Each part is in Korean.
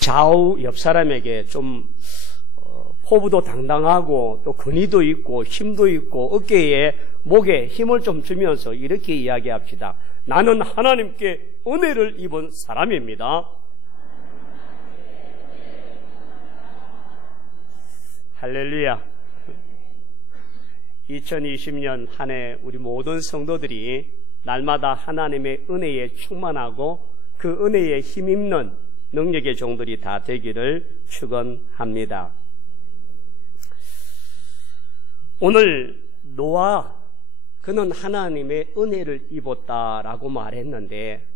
좌우 옆 사람에게 좀 포부도 당당하고 또 근위도 있고 힘도 있고 어깨에 목에 힘을 좀 주면서 이렇게 이야기합시다. 나는 하나님께 은혜를 입은 사람입니다. 할렐루야. 2020년 한 해 우리 모든 성도들이 날마다 하나님의 은혜에 충만하고 그 은혜에 힘입는 능력의 종들이 다 되기를 축원합니다. 오늘 노아, 그는 하나님의 은혜를 입었다라고 말했는데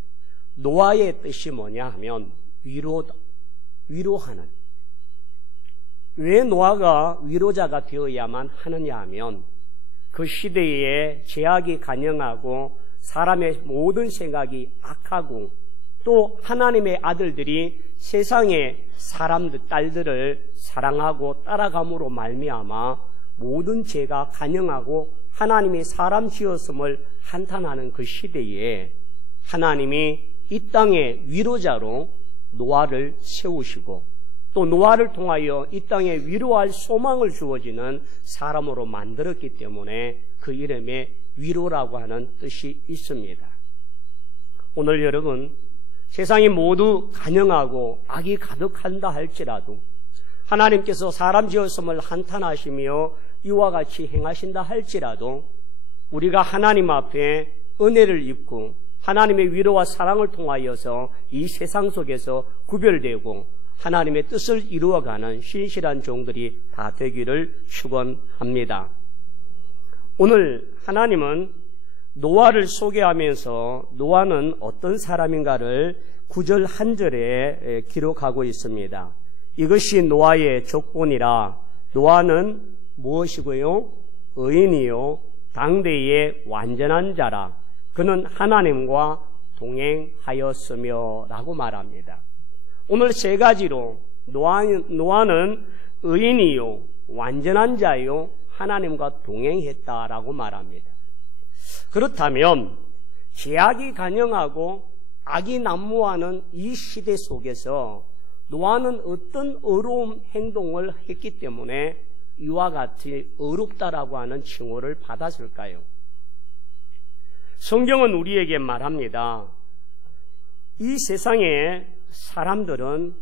노아의 뜻이 뭐냐 하면 위로하는. 왜 노아가 위로자가 되어야만 하느냐 하면 그 시대에 죄악이 간영하고 사람의 모든 생각이 악하고 또 하나님의 아들들이 세상의 사람들, 딸들을 사랑하고 따라감으로 말미암아 모든 죄가 간영하고 하나님이 사람 지었음을 한탄하는 그 시대에 하나님이 이 땅의 위로자로 노아를 세우시고 또 노아를 통하여 이 땅에 위로할 소망을 주어지는 사람으로 만들었기 때문에 그 이름에 위로라고 하는 뜻이 있습니다. 오늘 여러분, 세상이 모두 간영하고 악이 가득한다 할지라도 하나님께서 사람 지었음을 한탄하시며 이와 같이 행하신다 할지라도 우리가 하나님 앞에 은혜를 입고 하나님의 위로와 사랑을 통하여서 이 세상 속에서 구별되고 하나님의 뜻을 이루어가는 신실한 종들이 다 되기를 축원합니다. 오늘 하나님은 노아를 소개하면서 노아는 어떤 사람인가를 9절 한 절에 기록하고 있습니다. 이것이 노아의 조건이라. 노아는 무엇이고요? 의인이요 당대의 완전한 자라. 그는 하나님과 동행하였으며 라고 말합니다. 오늘 세 가지로 노아는 의인이요 완전한 자요 하나님과 동행했다라고 말합니다. 그렇다면 죄악이 간영하고 악이 난무하는 이 시대 속에서 노아는 어떤 의로운 행동을 했기 때문에 이와 같이 의롭다라고 하는 칭호를 받았을까요? 성경은 우리에게 말합니다. 이 세상에 사람들은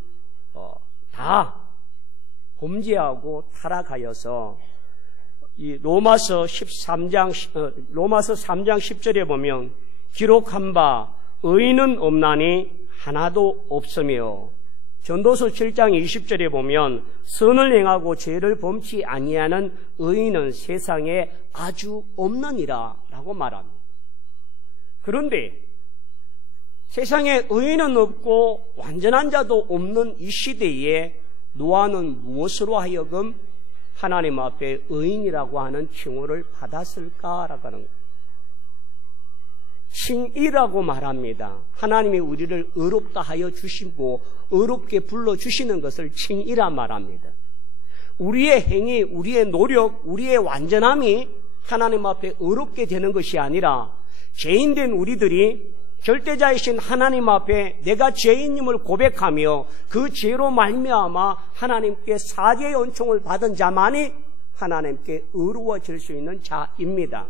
다 범죄하고 타락하여서 이 로마서 3장 10절에 보면 기록한 바 의인은 없나니 하나도 없으며 전도서 7장 20절에 보면 선을 행하고 죄를 범치 아니하는 의인은 세상에 아주 없느니라 라고 말합니다. 그런데 세상에 의인은 없고 완전한 자도 없는 이 시대에 노아는 무엇으로 하여금 하나님 앞에 의인이라고 하는 칭호를 받았을까라고 하는 거예요. 칭의라고 말합니다. 하나님이 우리를 의롭다 하여 주시고 의롭게 불러주시는 것을 칭의라 말합니다. 우리의 행위, 우리의 노력, 우리의 완전함이 하나님 앞에 의롭게 되는 것이 아니라 죄인된 우리들이 절대자이신 하나님 앞에 내가 죄인임을 고백하며 그 죄로 말미암아 하나님께 사죄의 은총을 받은 자만이 하나님께 의로워질 수 있는 자입니다.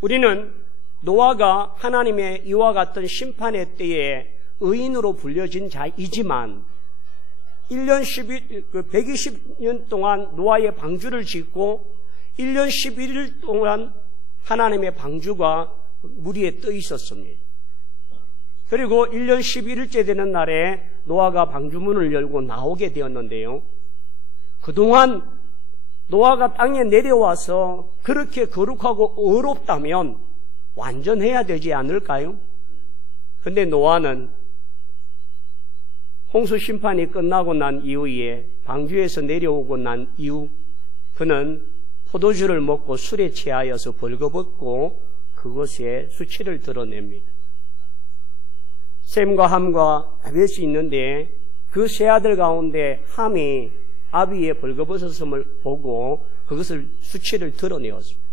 우리는 노아가 하나님의 이와 같은 심판의 때에 의인으로 불려진 자이지만 120년 동안 노아의 방주를 짓고 1년 11일 동안 하나님의 방주가 물 위에 떠 있었습니다. 그리고 1년 11일째 되는 날에 노아가 방주문을 열고 나오게 되었는데요. 그동안 노아가 땅에 내려와서 그렇게 거룩하고 의롭다면 완전해야 되지 않을까요? 근데 노아는 홍수 심판이 끝나고 난 이후에 방주에서 내려오고 난 이후 그는 포도주를 먹고 술에 취하여서 벌거벗고 그것에 수치를 드러냅니다. 셈과 함과 아벳이 있는데 그 세 아들 가운데 함이 아비의 벌거벗었음을 보고 그것을 수치를 드러내었습니다.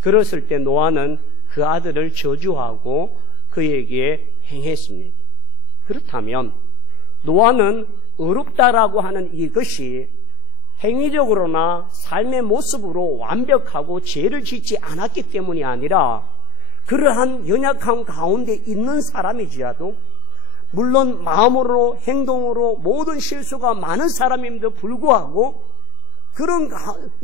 그랬을 때 노아는 그 아들을 저주하고 그에게 행했습니다. 그렇다면 노아는 의롭다라고 하는 이것이 행위적으로나 삶의 모습으로 완벽하고 죄를 짓지 않았기 때문이 아니라 그러한 연약함 가운데 있는 사람이지라도 물론 마음으로 행동으로 모든 실수가 많은 사람임에도 불구하고 그런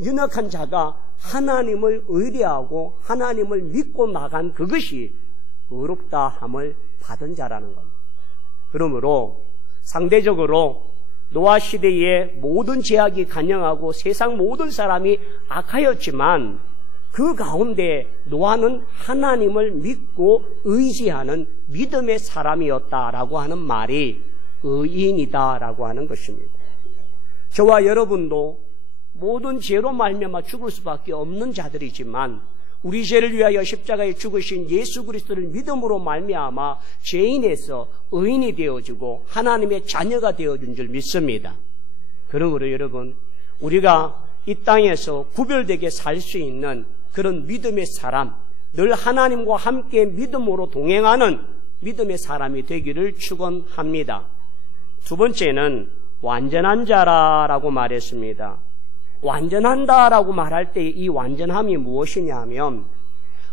연약한 자가 하나님을 의뢰하고 하나님을 믿고 나간 그것이 의롭다함을 받은 자라는 겁니다. 그러므로 상대적으로 노아 시대에 모든 죄악이 간영하고 세상 모든 사람이 악하였지만 그 가운데 노아는 하나님을 믿고 의지하는 믿음의 사람이었다라고 하는 말이 의인이다라고 하는 것입니다. 저와 여러분도 모든 죄로 말미암아 죽을 수밖에 없는 자들이지만 우리 죄를 위하여 십자가에 죽으신 예수 그리스도를 믿음으로 말미암아 죄인에서 의인이 되어지고 하나님의 자녀가 되어준 줄 믿습니다. 그러므로 여러분, 우리가 이 땅에서 구별되게 살 수 있는 그런 믿음의 사람, 늘 하나님과 함께 믿음으로 동행하는 믿음의 사람이 되기를 축원합니다. 두 번째는 완전한 자라라고 말했습니다. 완전한다라고 말할 때 이 완전함이 무엇이냐 하면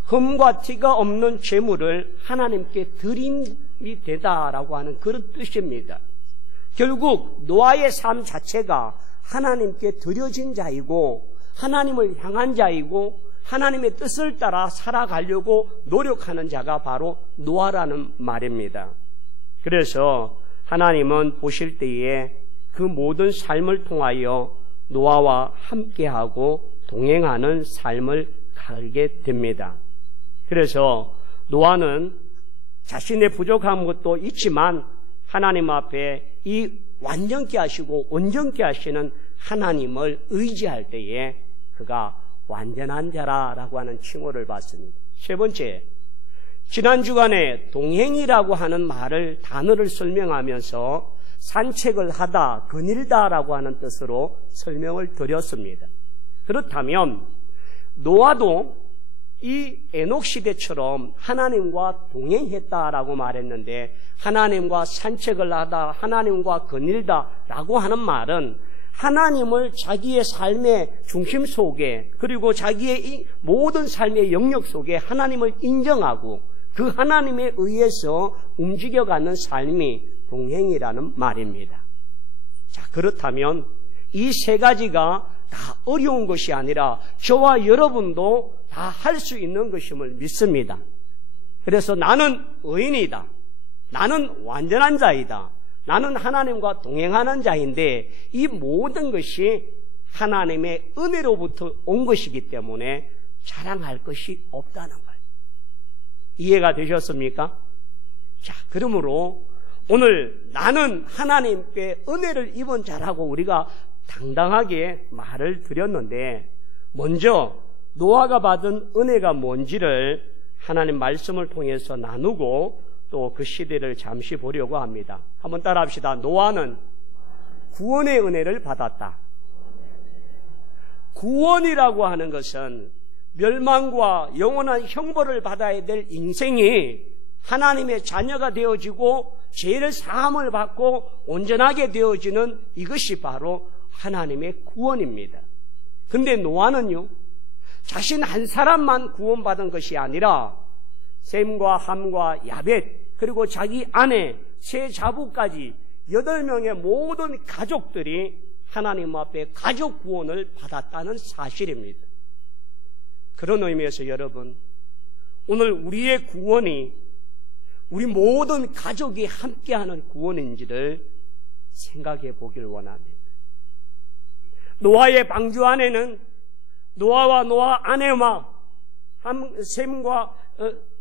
흠과 티가 없는 제물을 하나님께 드림이 되다라고 하는 그런 뜻입니다. 결국 노아의 삶 자체가 하나님께 드려진 자이고 하나님을 향한 자이고 하나님의 뜻을 따라 살아가려고 노력하는 자가 바로 노아라는 말입니다. 그래서 하나님은 보실 때에 그 모든 삶을 통하여 노아와 함께하고 동행하는 삶을 살게 됩니다. 그래서 노아는 자신의 부족한 것도 있지만 하나님 앞에 이 완전케 하시고 온전케 하시는 하나님을 의지할 때에 그가 완전한 자라라고 하는 칭호를 받습니다. 세 번째, 지난 주간에 동행이라고 하는 단어를 설명하면서 산책을 하다, 거닐다라고 하는 뜻으로 설명을 드렸습니다. 그렇다면 노아도 이 에녹 시대처럼 하나님과 동행했다라고 말했는데 하나님과 산책을 하다, 하나님과 거닐다라고 하는 말은 하나님을 자기의 삶의 중심 속에 그리고 자기의 이 모든 삶의 영역 속에 하나님을 인정하고 그 하나님에 의해서 움직여가는 삶이 동행이라는 말입니다. 자, 그렇다면 이 세 가지가 다 어려운 것이 아니라 저와 여러분도 다 할 수 있는 것임을 믿습니다. 그래서 나는 의인이다. 나는 완전한 자이다. 나는 하나님과 동행하는 자인데 이 모든 것이 하나님의 은혜로부터 온 것이기 때문에 자랑할 것이 없다는 거예요. 이해가 되셨습니까? 자, 그러므로 오늘 나는 하나님께 은혜를 입은 자라고 우리가 당당하게 말을 드렸는데 먼저 노아가 받은 은혜가 뭔지를 하나님 말씀을 통해서 나누고 또 그 시대를 잠시 보려고 합니다. 한번 따라합시다. 노아는 구원의 은혜를 받았다. 구원이라고 하는 것은 멸망과 영원한 형벌을 받아야 될 인생이 하나님의 자녀가 되어지고 죄를 사함을 받고 온전하게 되어지는 이것이 바로 하나님의 구원입니다. 근데 노아는요, 자신 한 사람만 구원받은 것이 아니라 셈과 함과 야벳 그리고 자기 아내 세 자부까지 8명의 모든 가족들이 하나님 앞에 가족 구원을 받았다는 사실입니다. 그런 의미에서 여러분, 오늘 우리의 구원이 우리 모든 가족이 함께하는 구원인지를 생각해 보길 원합니다. 노아의 방주 안에는 노아와 노아 아내와 셈과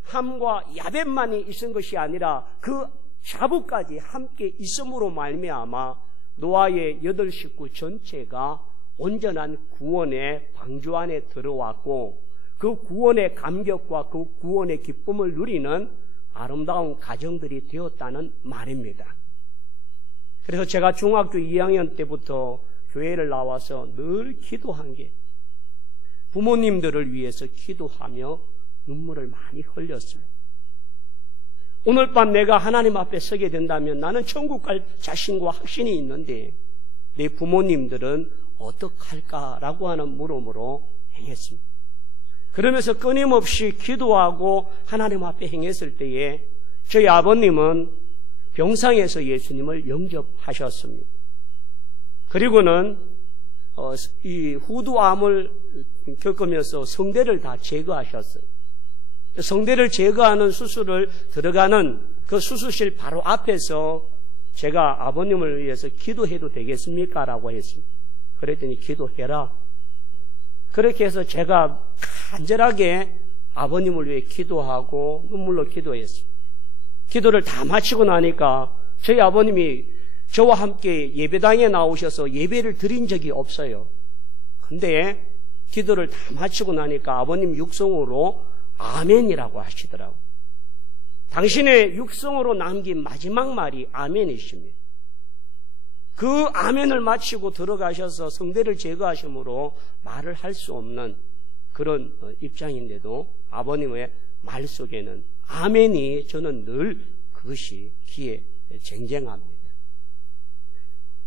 함과 야벳만이 있은 것이 아니라 그 자부까지 함께 있음으로 말미암아 노아의 8식구 전체가 온전한 구원의 방주 안에 들어왔고 그 구원의 감격과 그 구원의 기쁨을 누리는 아름다운 가정들이 되었다는 말입니다. 그래서 제가 중학교 2학년 때부터 교회를 나와서 늘 기도한 게 부모님들을 위해서 기도하며 눈물을 많이 흘렸습니다. 오늘 밤 내가 하나님 앞에 서게 된다면 나는 천국 갈 자신과 확신이 있는데 내 부모님들은 어떡할까라고 하는 물음으로 행했습니다. 그러면서 끊임없이 기도하고 하나님 앞에 행했을 때에 저희 아버님은 병상에서 예수님을 영접하셨습니다. 그리고는 이 후두암을 겪으면서 성대를 다 제거하셨어요. 성대를 제거하는 수술을 들어가는 그 수술실 바로 앞에서 제가 아버님을 위해서 기도해도 되겠습니까? 라고 했습니다. 그랬더니 기도해라. 그렇게 해서 제가 간절하게 아버님을 위해 기도하고 눈물로 기도했습니다. 기도를 다 마치고 나니까 저희 아버님이 저와 함께 예배당에 나오셔서 예배를 드린 적이 없어요. 근데 기도를 다 마치고 나니까 아버님 육성으로 아멘이라고 하시더라고요. 당신의 육성으로 남긴 마지막 말이 아멘이십니다. 그 아멘을 마치고 들어가셔서 성대를 제거하심으로 말을 할 수 없는 그런 입장인데도 아버님의 말 속에는 아멘이 저는 늘 그것이 귀에 쟁쟁합니다.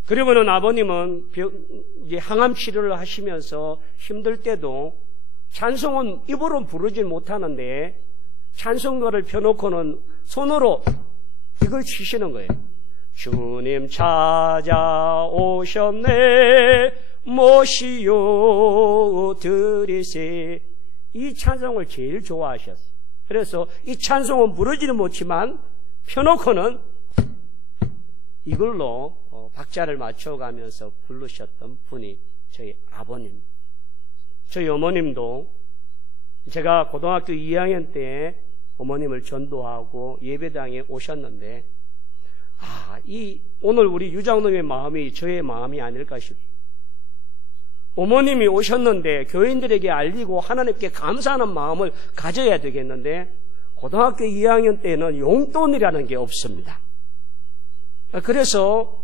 그리고는 아버님은 항암 치료를 하시면서 힘들 때도 찬송은 입으로 부르지 못하는데 찬송가를 펴놓고는 손으로 이걸 치시는 거예요. 주님 찾아오셨네 모시요 드리세. 이 찬송을 제일 좋아하셨어요. 그래서 이 찬송은 부르지는 못지만 펴놓고는 이걸로 박자를 맞춰가면서 부르셨던 분이 저희 아버님. 저희 어머님도 제가 고등학교 2학년 때 어머님을 전도하고 예배당에 오셨는데 오늘 우리 유장놈의 마음이 저의 마음이 아닐까 싶습니다. 어머님이 오셨는데 교인들에게 알리고 하나님께 감사하는 마음을 가져야 되겠는데 고등학교 2학년 때는 용돈이라는 게 없습니다. 그래서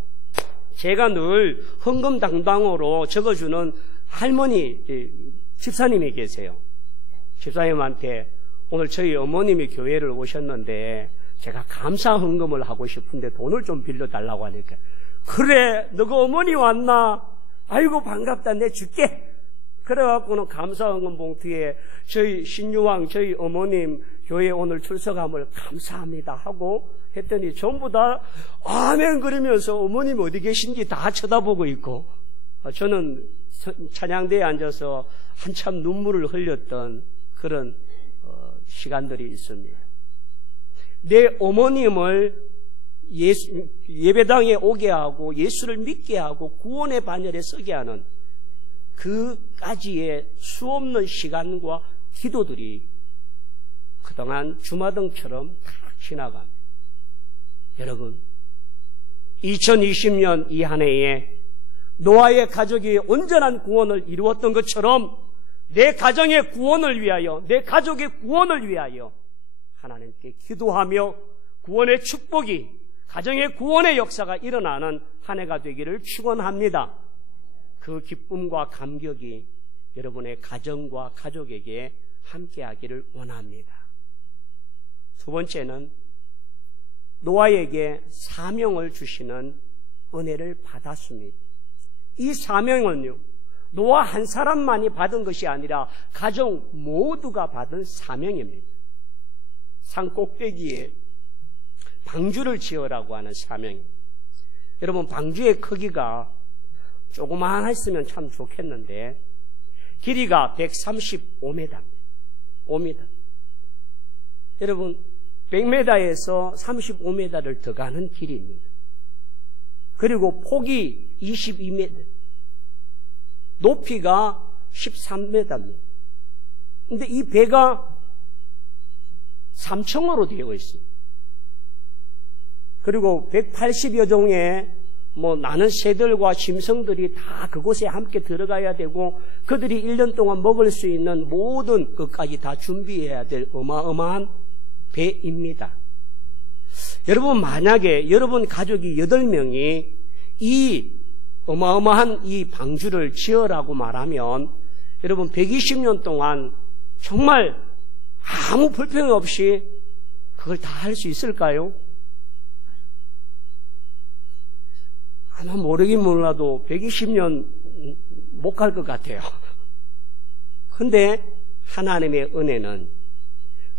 제가 늘 헌금당당으로 적어주는 할머니 집사님이 계세요. 집사님한테 오늘 저희 어머님이 교회를 오셨는데 제가 감사 헌금을 하고 싶은데 돈을 좀 빌려달라고 하니까 그래 너가 어머니 왔나? 아이고 반갑다 내 줄게. 그래갖고는 감사 헌금 봉투에 저희 신유왕 저희 어머님 교회 오늘 출석함을 감사합니다 하고 했더니 전부 다 아멘 그러면서 어머님 어디 계신지 다 쳐다보고 있고 저는 찬양대에 앉아서 한참 눈물을 흘렸던 그런 시간들이 있습니다. 내 어머님을 예배당에 오게 하고 예수를 믿게 하고 구원의 반열에 서게 하는 그까지의 수없는 시간과 기도들이 그동안 주마등처럼 다 지나갑니다. 여러분 2020년 이 한 해에 노아의 가족이 온전한 구원을 이루었던 것처럼 내 가정의 구원을 위하여 내 가족의 구원을 위하여 하나님께 기도하며 구원의 축복이 가정의 구원의 역사가 일어나는 한 해가 되기를 축원합니다. 그 기쁨과 감격이 여러분의 가정과 가족에게 함께하기를 원합니다. 두 번째는 노아에게 사명을 주시는 은혜를 받았습니다. 이 사명은요 노아 한 사람만이 받은 것이 아니라 가정 모두가 받은 사명입니다. 산 꼭대기에 방주를 지으라고 하는 사명입니다. 여러분 방주의 크기가 조그만 했으면 참 좋겠는데 길이가 135m 5m. 여러분 100m에서 35m를 더 가는 길이입니다. 그리고 폭이 22m 높이가 13m입니다. 그런데 이 배가 3층으로 되어 있습니다. 그리고 180여 종의 나는 새들과 짐승들이 다 그곳에 함께 들어가야 되고 그들이 1년 동안 먹을 수 있는 모든 것까지 다 준비해야 될 어마어마한 배입니다. 여러분 만약에 여러분 가족이 8명이 이 어마어마한 이 방주를 지으라고 말하면 여러분 120년 동안 정말 아무 불평 없이 그걸 다 할 수 있을까요? 아마 모르긴 몰라도 120년 못 갈 것 같아요. 근데 하나님의 은혜는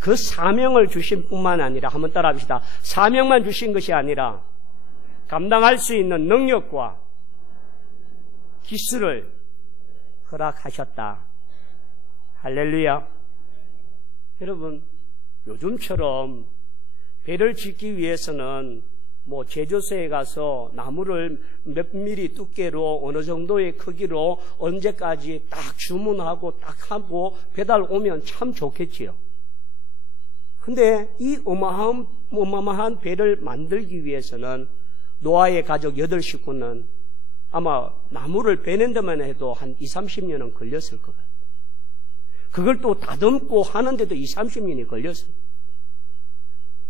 그 사명을 주신 뿐만 아니라, 한번 따라합시다. 사명만 주신 것이 아니라 감당할 수 있는 능력과 기술을 허락하셨다. 할렐루야. 여러분, 요즘처럼 배를 짓기 위해서는 뭐 제조소에 가서 나무를 몇 미리 두께로 어느 정도의 크기로 언제까지 딱 주문하고 딱 하고 배달 오면 참 좋겠지요. 근데 이 어마어마한 배를 만들기 위해서는 노아의 가족 8식구는 아마 나무를 베는 데만 해도 한 20-30년은 걸렸을 것 같아요. 그걸 또 다듬고 하는데도 20-30년이 걸렸습니다.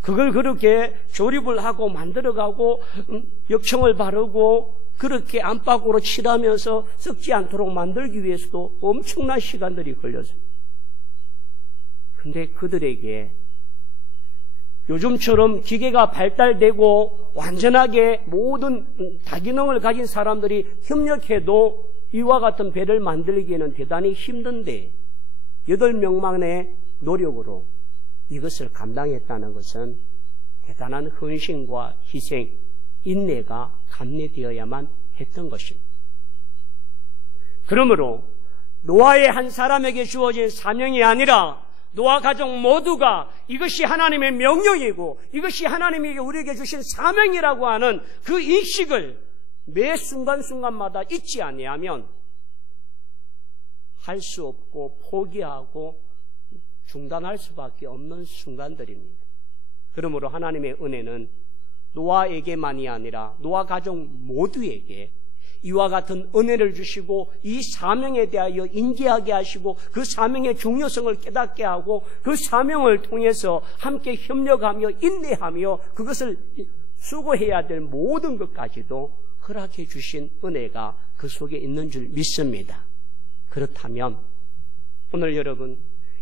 그걸 그렇게 조립을 하고 만들어가고 역청을 바르고 그렇게 안팎으로 칠하면서 썩지 않도록 만들기 위해서도 엄청난 시간들이 걸렸습니다. 근데 그들에게 요즘처럼 기계가 발달되고 완전하게 모든 다기능을 가진 사람들이 협력해도 이와 같은 배를 만들기에는 대단히 힘든데 8명만의 노력으로 이것을 감당했다는 것은 대단한 헌신과 희생, 인내가 감내되어야만 했던 것입니다. 그러므로 노아의 한 사람에게 주어진 사명이 아니라 노아 가족 모두가 이것이 하나님의 명령이고 이것이 하나님이 우리에게 주신 사명이라고 하는 그 인식을 매 순간순간마다 잊지 아니하면 할 수 없고 포기하고 중단할 수밖에 없는 순간들입니다. 그러므로 하나님의 은혜는 노아에게만이 아니라 노아 가족 모두에게 이와 같은 은혜를 주시고 이 사명에 대하여 인지하게 하시고 그 사명의 중요성을 깨닫게 하고 그 사명을 통해서 함께 협력하며 인내하며 그것을 수고해야 될 모든 것까지도 허락해 주신 은혜가 그 속에 있는 줄 믿습니다. 그렇다면 오늘 여러분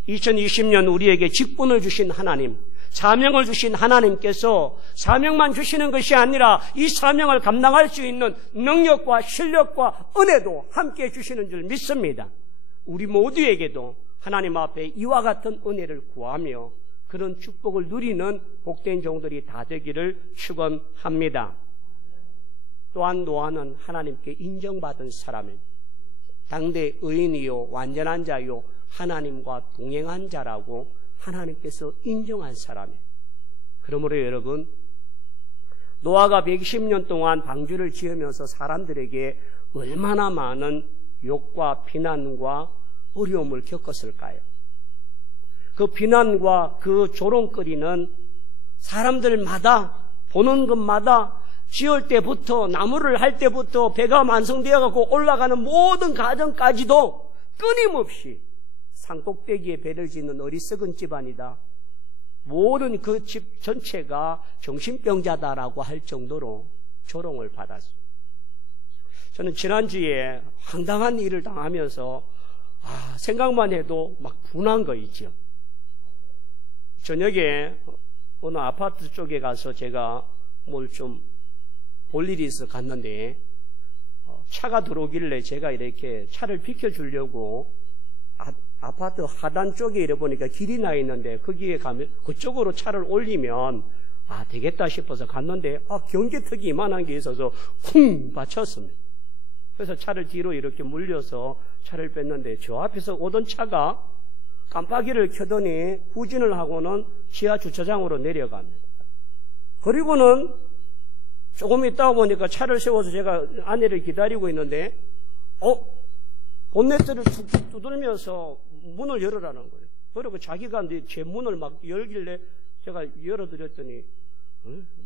2020년 우리에게 직분을 주신 하나님, 사명을 주신 하나님께서 사명만 주시는 것이 아니라 이 사명을 감당할 수 있는 능력과 실력과 은혜도 함께 주시는 줄 믿습니다. 우리 모두에게도 하나님 앞에 이와 같은 은혜를 구하며 그런 축복을 누리는 복된 종들이 다 되기를 축원합니다. 또한 노아는 하나님께 인정받은 사람입니다. 당대 의인이요 완전한 자요 하나님과 동행한 자라고 하나님께서 인정한 사람이에요. 그러므로 여러분, 노아가 120년 동안 방주를 지으면서 사람들에게 얼마나 많은 욕과 비난과 어려움을 겪었을까요? 그 비난과 그 조롱거리는 사람들마다 보는 것마다 지을 때부터 나무를 할 때부터 배가 완성되어 갖고 올라가는 모든 과정까지도 끊임없이 산꼭대기에 배를 짓는 어리석은 집안이다. 모든 그 집 전체가 정신병자다라고 할 정도로 조롱을 받았습니다. 저는 지난주에 황당한 일을 당하면서 생각만 해도 막 분한 거 있죠. 저녁에 어느 아파트 쪽에 가서 제가 뭘 좀 볼 일이 있어 갔는데 차가 들어오길래 제가 이렇게 차를 비켜주려고 아파트 하단 쪽에 이래 보니까 길이 나 있는데 거기에 가면 그쪽으로 차를 올리면 되겠다 싶어서 갔는데 경계턱이 이만한 게 있어서 쿵 받쳤습니다. 그래서 차를 뒤로 이렇게 물려서 차를 뺐는데 저 앞에서 오던 차가 깜빡이를 켜더니 후진을 하고는 지하 주차장으로 내려갑니다. 그리고는 조금 있다 보니까 차를 세워서 제가 아내를 기다리고 있는데 본네트를 툭툭 두들면서 문을 열으라는 거예요. 그리고 자기가 제 문을 막 열길래 제가 열어드렸더니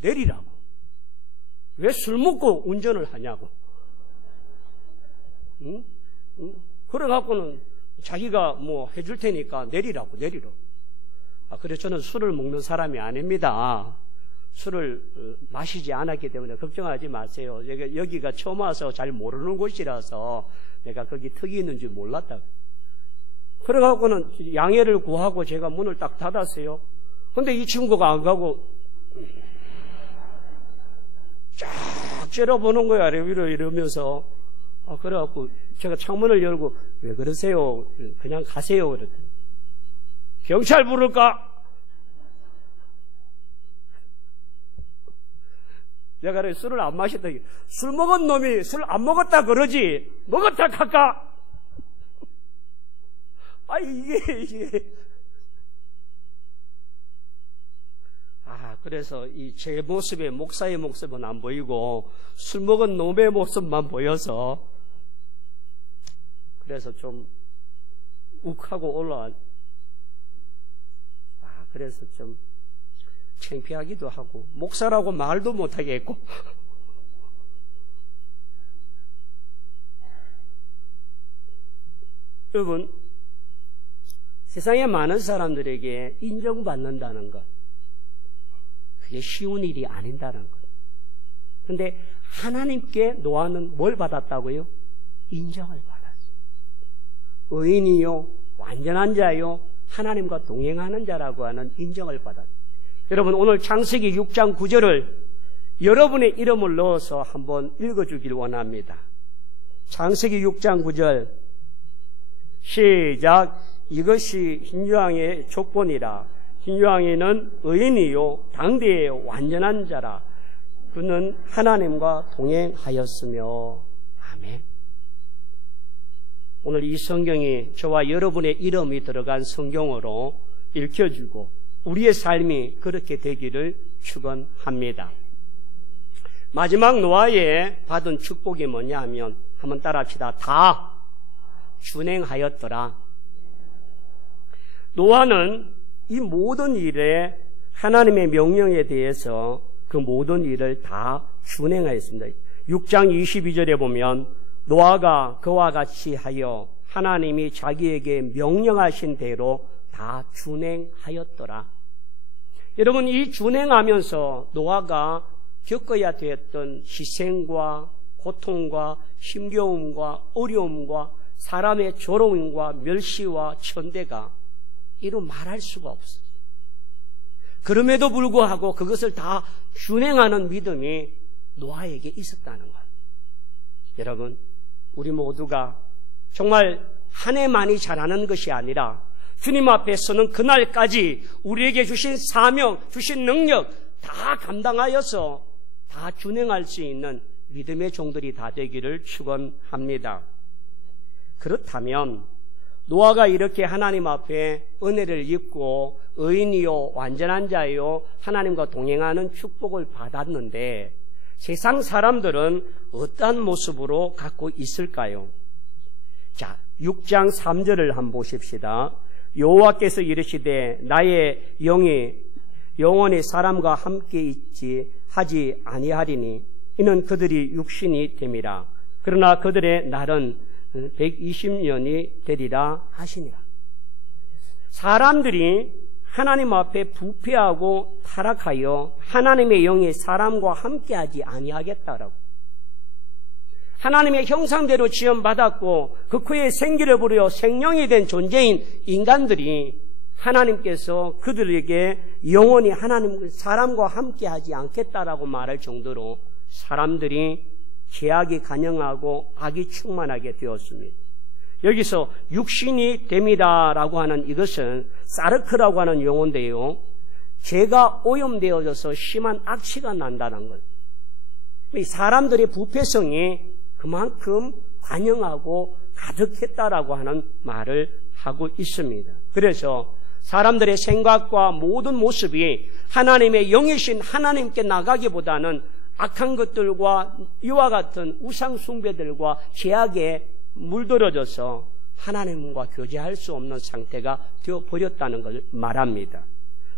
내리라고. 왜 술 먹고 운전을 하냐고. 그래갖고는 자기가 뭐 해줄 테니까 내리라고. 그래서 저는 술을 먹는 사람이 아닙니다. 술을 마시지 않았기 때문에 걱정하지 마세요. 여기가 처음 와서 잘 모르는 곳이라서 내가 거기 턱이 있는 줄 몰랐다. 그래갖고는 양해를 구하고 제가 문을 딱 닫았어요. 근데 이 친구가 안 가고 쫙 째려보는 거야. 이러면서. 그래갖고 제가 창문을 열고 왜 그러세요? 그냥 가세요. 그랬더니 경찰 부를까? 내가 술을 안 마셨다. 술 먹은 놈이 술 안 먹었다 그러지. 먹었다 할까? 이게. 그래서 이 제 모습에 목사의 모습은 안 보이고 술 먹은 놈의 모습만 보여서 그래서 좀 욱하고 올라와. 그래서 좀 창피하기도 하고 목사라고 말도 못하게 했고. 여러분, 세상에 많은 사람들에게 인정받는다는 것, 그게 쉬운 일이 아닌다는 것. 그런데 하나님께 노아는 뭘 받았다고요? 인정을 받았어요. 의인이요, 완전한 자요, 하나님과 동행하는 자라고 하는 인정을 받았어요. 여러분, 오늘 창세기 6장 9절을 여러분의 이름을 넣어서 한번 읽어주길 원합니다. 창세기 6장 9절 시작. 이것이 흰유왕의 족본이라. 흰유왕이는 의인이요 당대의 완전한 자라. 그는 하나님과 동행하였으며. 아멘. 오늘 이 성경이 저와 여러분의 이름이 들어간 성경으로 읽혀주고 우리의 삶이 그렇게 되기를 축원합니다. 마지막 노아에 받은 축복이 뭐냐 하면 한번 따라합시다. 다 준행하였더라. 노아는 이 모든 일에 하나님의 명령에 대해서 그 모든 일을 다 준행하였습니다. 6장 22절에 보면 노아가 그와 같이 하여 하나님이 자기에게 명령하신 대로 다 준행하였더라. 여러분, 이 준행하면서 노아가 겪어야 되었던 희생과 고통과 힘겨움과 어려움과 사람의 조롱과 멸시와 천대가 이루 말할 수가 없어요. 그럼에도 불구하고 그것을 다 준행하는 믿음이 노아에게 있었다는 것. 여러분, 우리 모두가 정말 한 해만이 잘하는 것이 아니라 주님 앞에 서는 그날까지 우리에게 주신 사명, 주신 능력 다 감당하여서 다 준행할 수 있는 믿음의 종들이 다 되기를 축원합니다. 그렇다면 노아가 이렇게 하나님 앞에 은혜를 입고 의인이요 완전한 자요 하나님과 동행하는 축복을 받았는데 세상 사람들은 어떠한 모습으로 갖고 있을까요? 자, 6장 3절을 한번 보십시다. 여호와께서 이르시되 나의 영이 영원히 사람과 함께 있지 하지 아니하리니 이는 그들이 육신이 됨이라. 그러나 그들의 날은 120년이 되리라 하시니라. 사람들이 하나님 앞에 부패하고 타락하여 하나님의 영이 사람과 함께하지 아니하겠다라고. 하나님의 형상대로 지음받았고 그 코에 생기를 부려 생명이 된 존재인 인간들이 하나님께서 그들에게 영원히 사람과 함께하지 않겠다라고 말할 정도로 사람들이 죄악이 간영하고 악이 충만하게 되었습니다. 여기서 육신이 됨이다라고 하는 이것은 사르크라고 하는 용어인데요, 죄가 오염되어져서 심한 악취가 난다는 것. 사람들의 부패성이 그만큼 관영하고 가득했다라고 하는 말을 하고 있습니다. 그래서 사람들의 생각과 모든 모습이 하나님의 영이신 하나님께 나가기보다는 악한 것들과 이와 같은 우상 숭배들과 죄악에 물들어져서 하나님과 교제할 수 없는 상태가 되어버렸다는 것을 말합니다.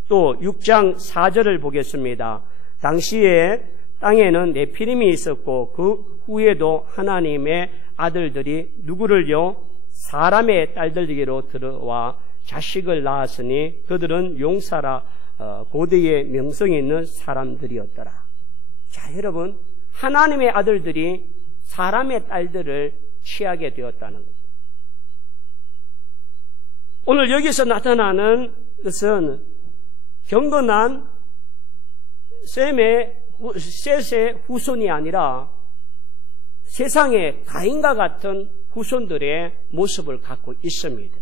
또 6장 4절을 보겠습니다. 당시에 땅에는 네피림이 있었고 그 후에도 하나님의 아들들이 누구를요? 사람의 딸들에게로 들어와 자식을 낳았으니 그들은 용사라 고대의 명성이 있는 사람들이었더라. 자, 여러분, 하나님의 아들들이 사람의 딸들을 취하게 되었다는 거죠. 오늘 여기서 나타나는 것은 경건한 셋의 후손이 아니라 세상의 가인과 같은 후손들의 모습을 갖고 있습니다.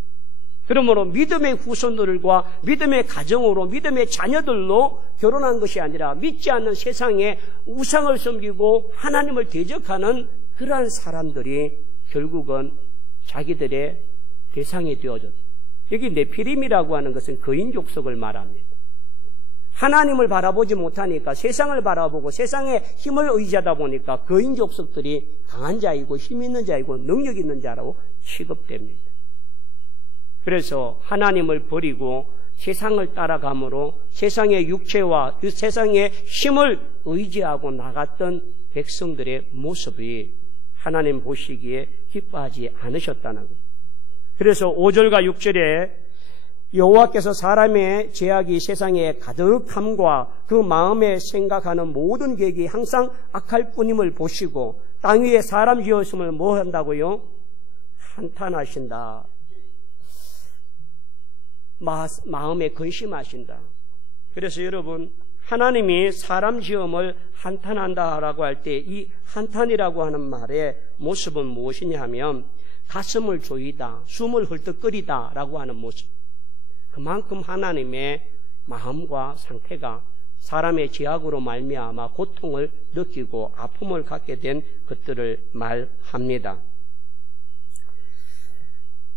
그러므로 믿음의 후손들과 믿음의 가정으로 믿음의 자녀들로 결혼한 것이 아니라 믿지 않는 세상에 우상을 섬기고 하나님을 대적하는 그러한 사람들이 결국은 자기들의 대상이 되어졌다. 여기 네피림이라고 하는 것은 거인 족속을 말합니다. 하나님을 바라보지 못하니까 세상을 바라보고 세상의 힘을 의지하다 보니까 거인 족속들이 강한 자이고 힘 있는 자이고 능력 있는 자라고 취급됩니다. 그래서 하나님을 버리고 세상을 따라감으로 세상의 육체와 세상의 힘을 의지하고 나갔던 백성들의 모습이 하나님 보시기에 기뻐하지 않으셨다는 거예요. 그래서 5절과 6절에 여호와께서 사람의 죄악이 세상에 가득함과 그 마음에 생각하는 모든 계획이 항상 악할 뿐임을 보시고 땅 위에 사람 지었음을 뭐 한다고요? 한탄하신다. 마음에 근심하신다. 그래서 여러분, 하나님이 사람 지음을 한탄한다라고 할 때 이 한탄이라고 하는 말의 모습은 무엇이냐 하면 가슴을 조이다, 숨을 헐떡거리다라고 하는 모습. 그만큼 하나님의 마음과 상태가 사람의 죄악으로 말미암아 고통을 느끼고 아픔을 갖게 된 것들을 말합니다.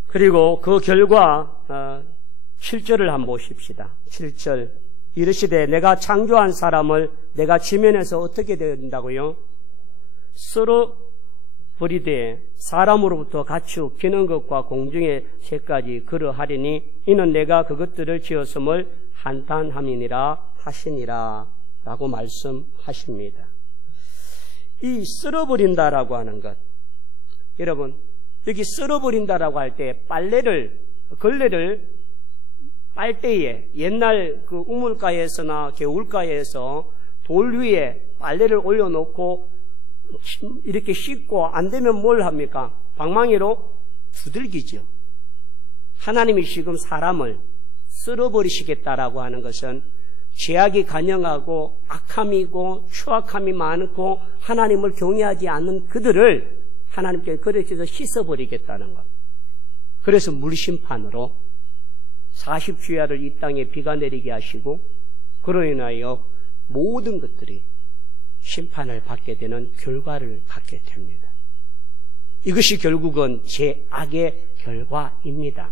그리고 그 결과 7절을 한번 보십시다. 7절 이르시되 내가 창조한 사람을 내가 지면에서 어떻게 된다고요? 쓸어버리되 사람으로부터 가축 기는 것과 공중의 새까지 그러하리니 이는 내가 그것들을 지었음을 한탄함이니라 하시니라 라고 말씀하십니다. 이 쓸어버린다라고 하는 것, 여러분 여기 쓸어버린다라고 할 때 걸레를 빨대에 옛날 그 우물가에서나 개울가에서 돌 위에 빨래를 올려놓고 이렇게 씻고 안 되면 뭘 합니까? 방망이로 두들기죠. 하나님이 지금 사람을 쓸어버리시겠다라고 하는 것은 죄악이 간영하고 악함이고 추악함이 많고 하나님을 경외하지 않는 그들을 하나님께 그릇에서 씻어버리겠다는 것. 그래서 물심판으로 40주야를 이 땅에 비가 내리게 하시고 그로 인하여 모든 것들이 심판을 받게 되는 결과를 갖게 됩니다. 이것이 결국은 죄악의 결과입니다.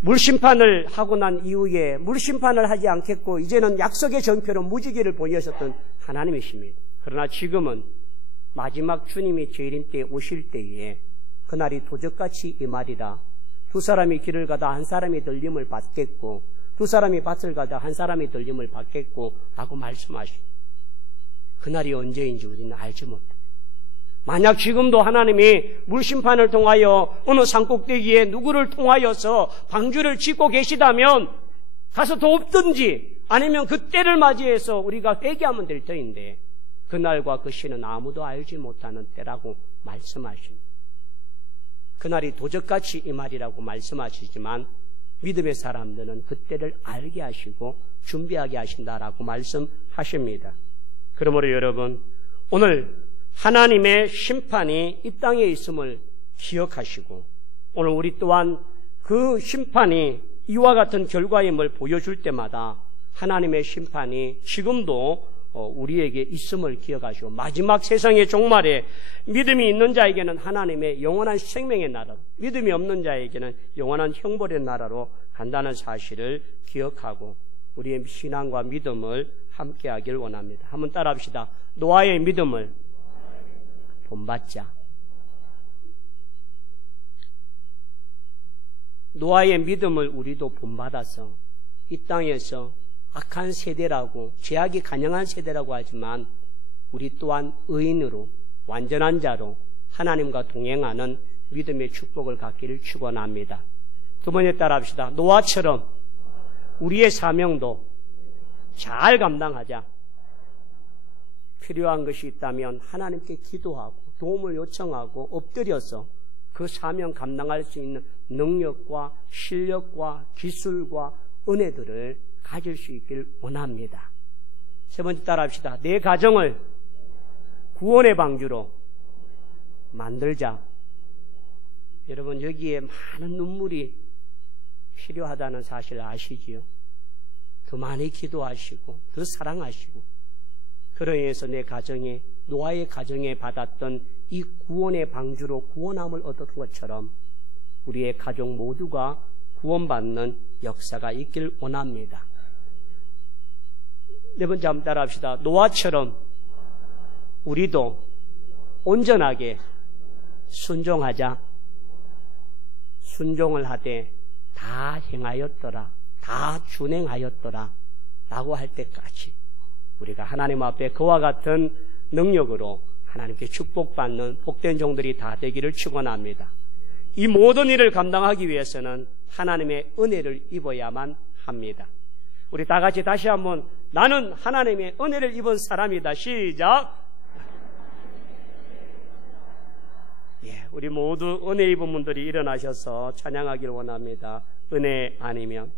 물심판을 하고 난 이후에 물심판을 하지 않겠고 이제는 약속의 전표로 무지개를 보이셨던 하나님이십니다. 그러나 지금은 마지막 주님이 재림 때에 오실 때에 그날이 도적같이 임하리라. 두 사람이 길을 가다 한 사람이 들림을 받겠고 두 사람이 밭을 가다 한 사람이 들림을 받겠고 라고 말씀하십니다. 그날이 언제인지 우리는 알지 못합니다. 만약 지금도 하나님이 물심판을 통하여 어느 산꼭대기에 누구를 통하여서 방주를 짓고 계시다면 가서 돕든지 아니면 그 때를 맞이해서 우리가 회개하면 될 터인데 그날과 그 시는 아무도 알지 못하는 때라고 말씀하십니다. 그날이 도적같이 임하리라고 말씀하시지만 믿음의 사람들은 그때를 알게 하시고 준비하게 하신다라고 말씀하십니다. 그러므로 여러분 오늘 하나님의 심판이 이 땅에 있음을 기억하시고 오늘 우리 또한 그 심판이 이와 같은 결과임을 보여줄 때마다 하나님의 심판이 지금도 우리에게 있음을 기억하시고 마지막 세상의 종말에 믿음이 있는 자에게는 하나님의 영원한 생명의 나라로 믿음이 없는 자에게는 영원한 형벌의 나라로 간다는 사실을 기억하고 우리의 신앙과 믿음을 함께하길 원합니다. 한번 따라합시다. 노아의 믿음을 본받자. 노아의 믿음을 우리도 본받아서 이 땅에서 악한 세대라고 죄악이 간영한 세대라고 하지만 우리 또한 의인으로 완전한 자로 하나님과 동행하는 믿음의 축복을 갖기를 축원합니다. 두 번째 따라합시다. 노아처럼 우리의 사명도 잘 감당하자. 필요한 것이 있다면 하나님께 기도하고 도움을 요청하고 엎드려서 그 사명 감당할 수 있는 능력과 실력과 기술과 은혜들을 가질 수 있길 원합니다. 세 번째 따라합시다. 내 가정을 구원의 방주로 만들자. 여러분, 여기에 많은 눈물이 필요하다는 사실 아시지요? 더 많이 기도하시고 더 사랑하시고, 그로 인해서 내 가정에, 노아의 가정에 받았던 이 구원의 방주로 구원함을 얻었던 것처럼 우리의 가족 모두가 구원받는 역사가 있길 원합니다. 네 번째 한번 따라합시다. 노아처럼 우리도 온전하게 순종하자. 순종을 하되 다 행하였더라, 다 준행하였더라 라고 할 때까지 우리가 하나님 앞에 그와 같은 능력으로 하나님께 축복받는 복된 종들이 다 되기를 축원합니다. 이 모든 일을 감당하기 위해서는 하나님의 은혜를 입어야만 합니다. 우리 다 같이 다시 한번 나는 하나님의 은혜를 입은 사람이다. 시작. 예, 우리 모두 은혜 입은 분들이 일어나셔서 찬양하기를 원합니다. 은혜 아니면